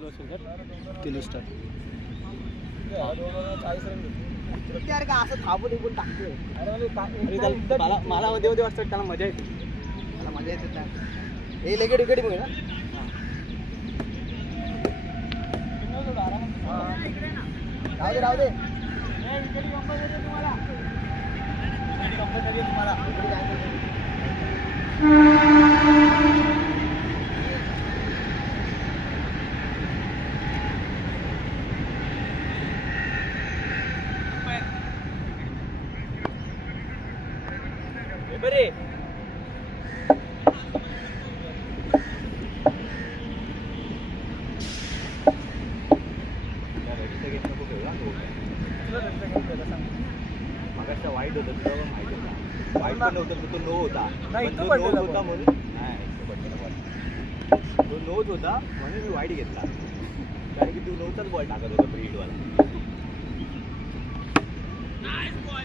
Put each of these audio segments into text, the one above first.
Kilo star यार का असं थांबून निघून टाकतोय. मला मध्ये मध्ये वाटतं त्याला मजा येते. मला मजा येते ना. हे लगेच इकडे बघ ना. राहू दे तुम्हाला बरे मगाचा वाईट होता तुला पण माहिती होता. वाईट पण नव्हतं तो नो होता. तो नोच होता म्हणून तो नोच होता म्हणून मी वाईट घेतला. कारण की तू नोचाच बॉल टाकत होता ब्रीडवाला.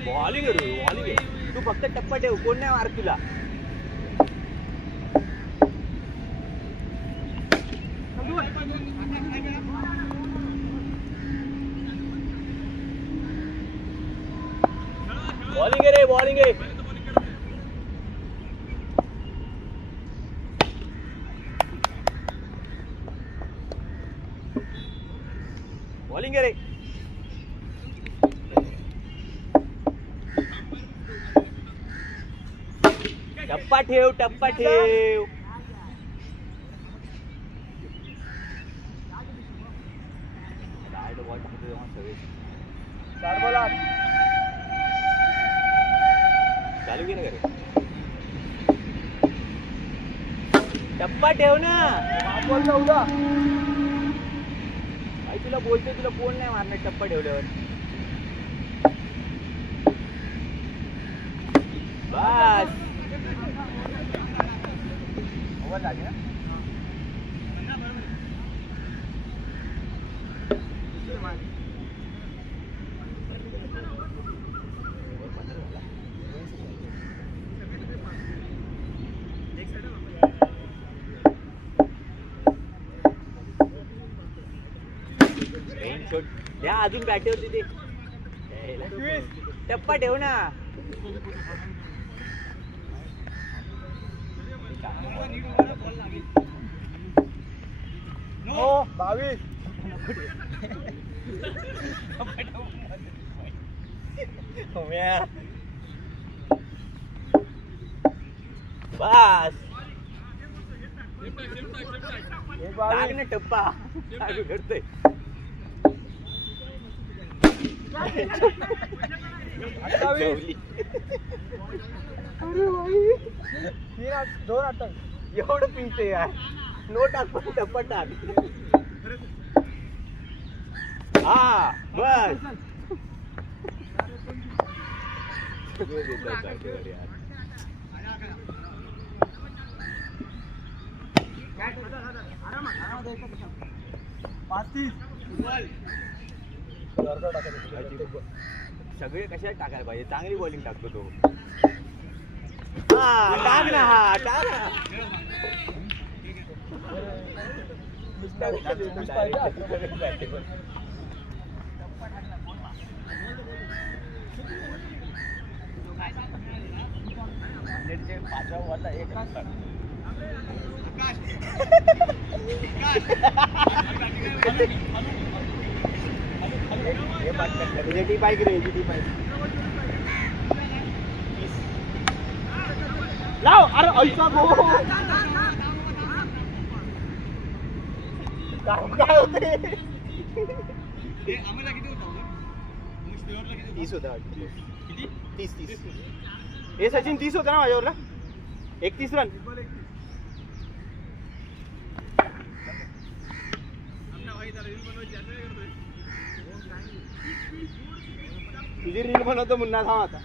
बॉलिंग बॉलिंग तू फक्त टप्पा ठेव. कोण नाही मार तुला. बॉलिंग रे बॉलिंग आहे. बॉलिंग रे. टप्पा ठेव टप्पा ठेव. चालू की नाही करे. टप्पा ठेव ना. बोल उद्या आई तुला बोलते तुला कोण नाही मारणार टप्पा ठेवल्यावर. बस द्या अजून बॅटे होती ते. टप्पा ठेव ना. हो 22 बस टाक ना टप्पा. काय करतोय. एवढं पिंचय यार. नो टाक पण टप्पा टाक. हा बस सगळे कशात टाकायला पाहिजे. चांगली बॉलिंग टाकतो तो. हा टाक ना. हा टाक ना. टी पाहिजे रे. टी पाहिजे लाव. अरे ऐसा गो काय होते. 30 होता. 30 हे सचिन 30 होता ना माझ्यावरला. 31 रन. तुझी रील बनवतो मुन्ना. थांब आता.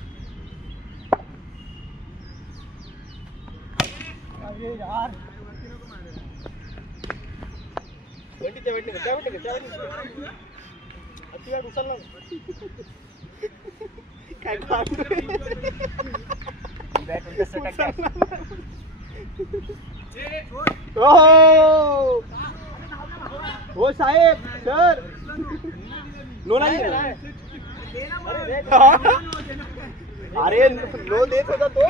यार उचलला काय हो साहेब सर नो नाही अरे नो देत होता तो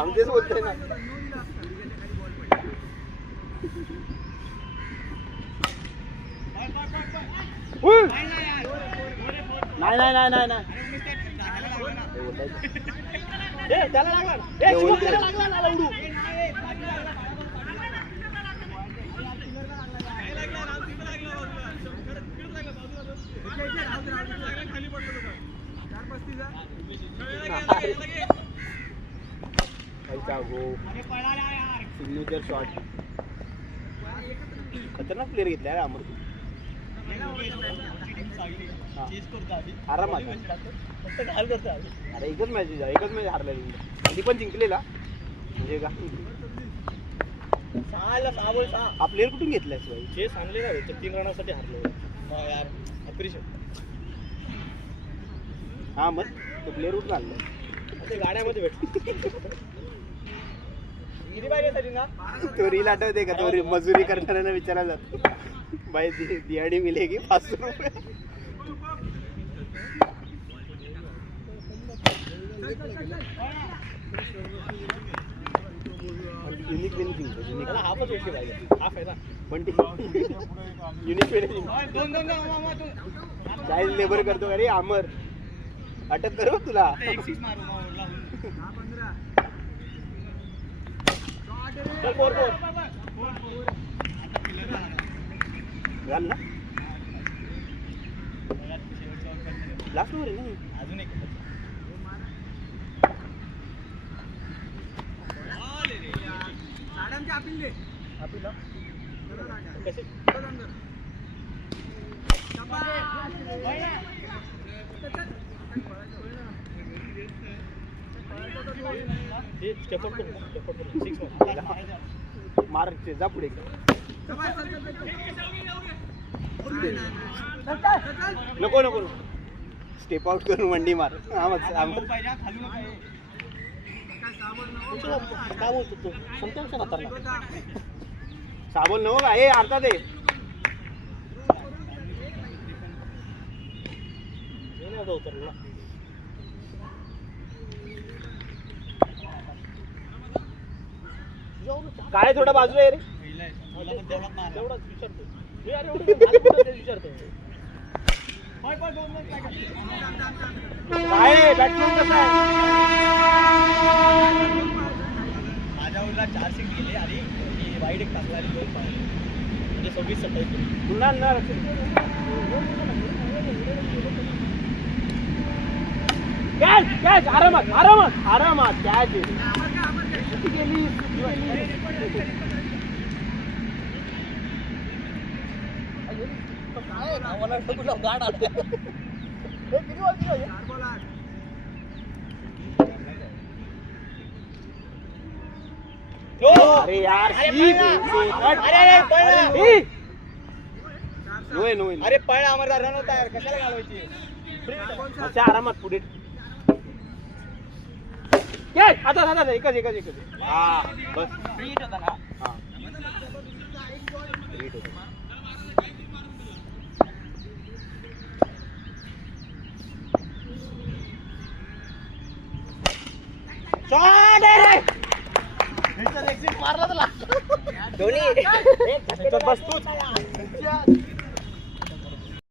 आमचेच बोलतोय ना नाही नाही नाही नाही नाही त्याला लागला ना उडू सिग्नेचर शॉट खतरनाक प्लेअर घेतला आहे अमर आरामात अरे एकच मॅच हारला ती पण जिंकलेला म्हणजे का हा प्लेअर कुठून घेतलाय भाई चेस आणले ना 3 रनासाठी हारलो यार अप्रिशिएट हा मग तो प्लेअर कुठून आणला ते गाड्यामध्ये भेटतो तो रील आठवते का तो मजुरी करणाऱ्यांना विचारला जातो भाई दिहाड़ी मिलेगी 500 रुपये युनिक विन जिंकतो युनिक हाफच भेटली पाहिजे हाफ आहे ना पण युनिक विन चाइल्ड लेबर करतो अरे अमर अटक करू तुला घाल ना लास्ट ओव्हर आहे ना अजून एक मार जा पुढे नको नको स्टेप आउट करून मंडी मार साबण नव का हे अर्धा दे उतरला काय थोडं बाजूला आहे रे काय बॅट्समॅन कसा आहे माझ्या ओव्हरला 4 सिक्स गेले आणि वाईड एक टाकला आणि 2 पाहिले म्हणजे 26-27 पुन्हा ना कॅच आरामात आरामात आरामात कॅच गेली अरे यार अरे पळा आम्हाला रन होता यार कशाला घालवायची अच्छा आरामात पुढे आता एकच हा बस हिट होता ना हा हिट होता मारला तुला दोन्ही बस तू